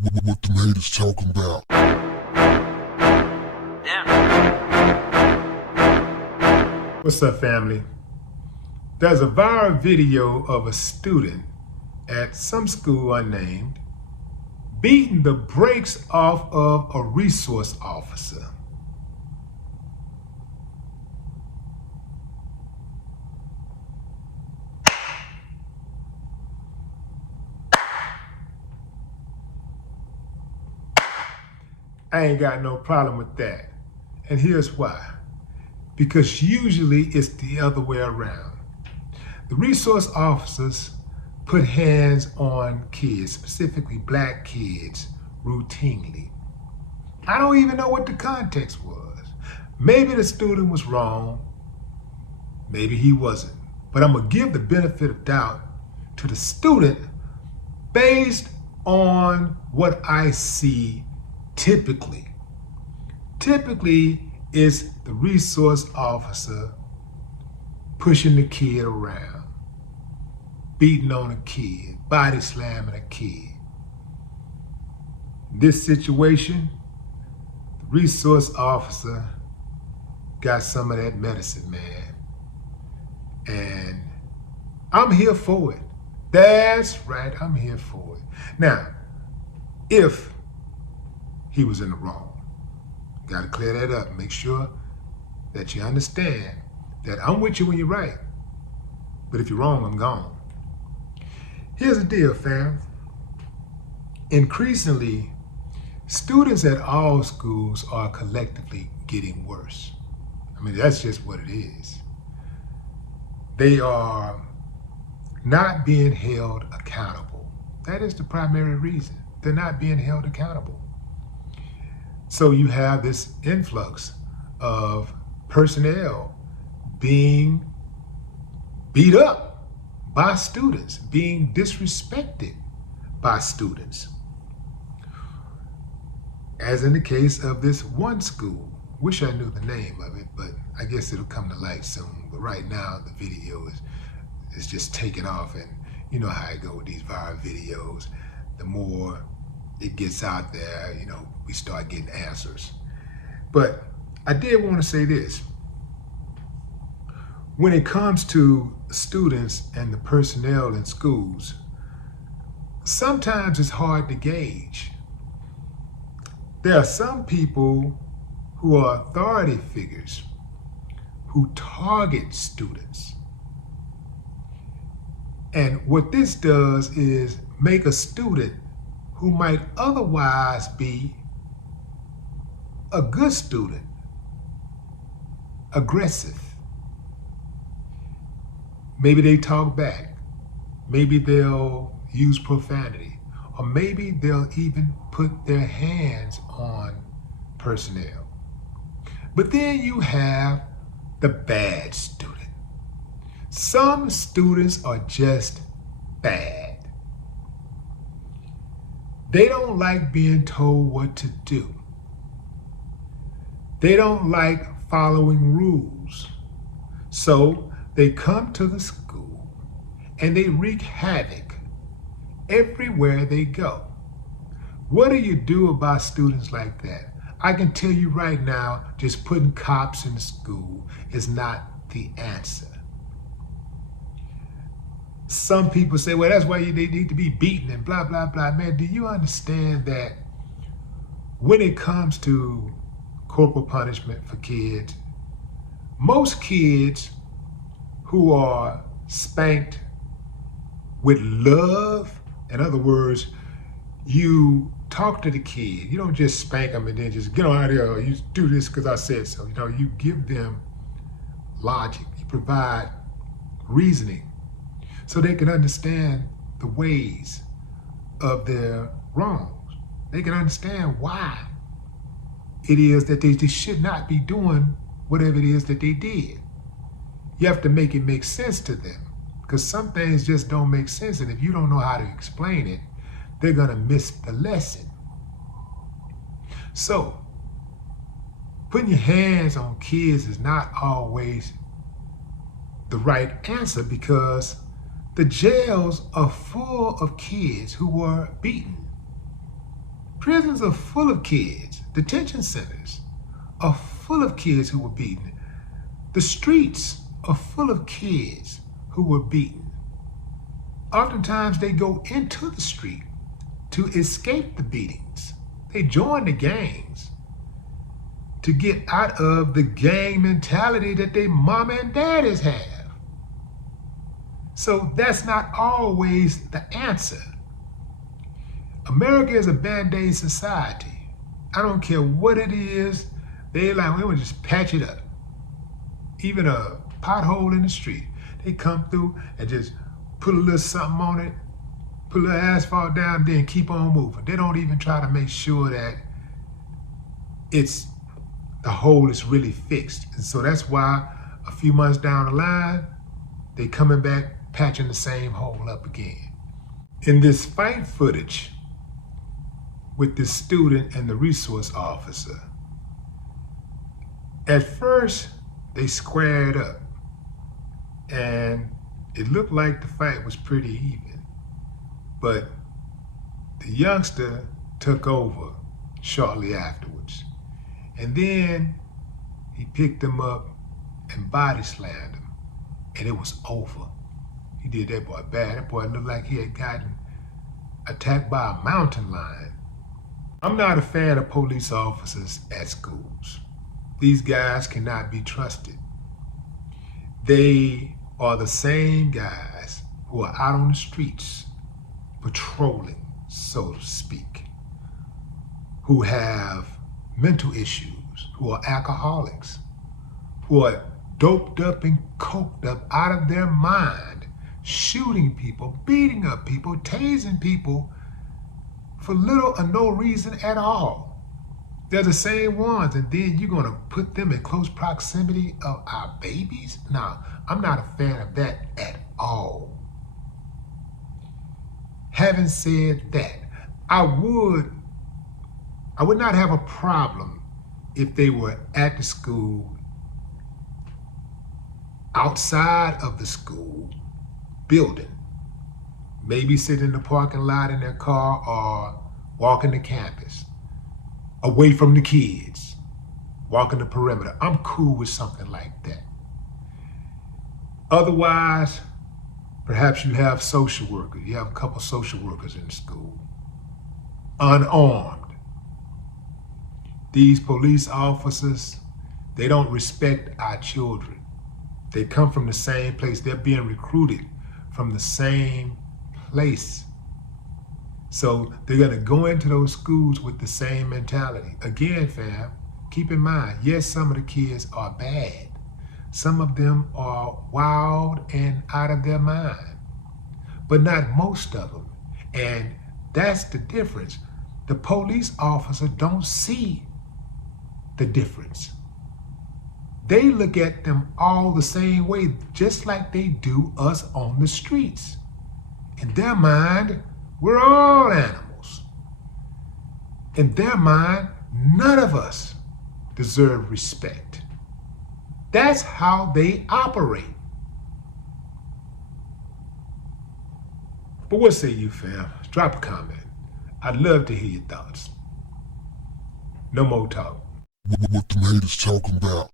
What the haters talking about? What's up, family? There's a viral video of a student at some school unnamed beating the brakes off of a resource officer. I ain't got no problem with that. And here's why. Because usually it's the other way around. The resource officers put hands on kids, specifically black kids, routinely. I don't even know what the context was. Maybe the student was wrong, maybe he wasn't. But I'm gonna give the benefit of doubt to the student based on what I see typically. Typically, it's the resource officer pushing the kid around, beating on a kid, body slamming a kid. In this situation, the resource officer got some of that medicine, man. And I'm here for it. That's right, I'm here for it. Now, if he was in the wrong, got to clear that up. Make sure that you understand that I'm with you when you're right. But if you're wrong, I'm gone. Here's the deal, fam. Increasingly, students at all schools are collectively getting worse. I mean, that's just what it is. They are not being held accountable. That is the primary reason. They're not being held accountable. So you have this influx of personnel being beat up by students, being disrespected by students. As in the case of this one school, wish I knew the name of it, but I guess it'll come to light soon. But right now the video is just taking off, and you know how I go with these viral videos. The more it gets out there, you know, we start getting answers. But I did want to say this. When it comes to students and the personnel in schools, sometimes it's hard to gauge. There are some people who are authority figures who target students. And what this does is make a student who might otherwise be a good student aggressive. Maybe they talk back. Maybe they'll use profanity. Or maybe they'll even put their hands on personnel. But then you have the bad student. Some students are just bad. They don't like being told what to do. They don't like following rules. So they come to the school and they wreak havoc everywhere they go. What do you do about students like that? I can tell you right now, just putting cops in school is not the answer. Some people say, well, that's why they need to be beaten and blah, blah, blah. Man, do you understand that when it comes to corporal punishment for kids, most kids who are spanked with love, in other words, you talk to the kid, you don't just spank them and then just get on out of here, or you do this because I said so. You know, you give them logic, you provide reasoning, so they can understand the ways of their wrongs. They can understand why it is that they just should not be doing whatever it is that they did. You have to make it make sense to them, because some things just don't make sense, and if you don't know how to explain it, they're gonna miss the lesson. So, putting your hands on kids is not always the right answer, because the jails are full of kids who were beaten. Prisons are full of kids. Detention centers are full of kids who were beaten. The streets are full of kids who were beaten. Oftentimes they go into the street to escape the beatings. They join the gangs to get out of the gang mentality that their mama and daddies have. So that's not always the answer. America is a band-aid society. I don't care what it is, they like, we want to just patch it up. Even a pothole in the street, they come through and just put a little something on it, put a little asphalt down, then keep on moving. They don't even try to make sure that the hole is really fixed. And so that's why a few months down the line, they coming back, patching the same hole up again. In this fight footage with the student and the resource officer, at first they squared up and it looked like the fight was pretty even, but the youngster took over shortly afterwards. And then he picked him up and body slammed him, and it was over. He did that boy bad. That boy looked like he had gotten attacked by a mountain lion. I'm not a fan of police officers at schools. These guys cannot be trusted. They are the same guys who are out on the streets patrolling, so to speak, who have mental issues, who are alcoholics, who are doped up and coked up out of their mind, shooting people, beating up people, tasing people for little or no reason at all. They're the same ones, and then you're gonna put them in close proximity of our babies? No, I'm not a fan of that at all. Having said that, I would not have a problem if they were at the school, outside of the school building, maybe sitting in the parking lot in their car or walking the campus, away from the kids, walking the perimeter. I'm cool with something like that. Otherwise, perhaps you have social workers. You have a couple social workers in the school, unarmed. These police officers, they don't respect our children. They come from the same place. They're being recruited from the same place. So they're gonna go into those schools with the same mentality. Again, fam, keep in mind, yes, some of the kids are bad. Some of them are wild and out of their mind, but not most of them. And that's the difference. The police officer don't see the difference. They look at them all the same way, just like they do us on the streets. In their mind, we're all animals. In their mind, none of us deserve respect. That's how they operate. But what say you, fam? Drop a comment. I'd love to hear your thoughts. No more talk. What the haters talking about?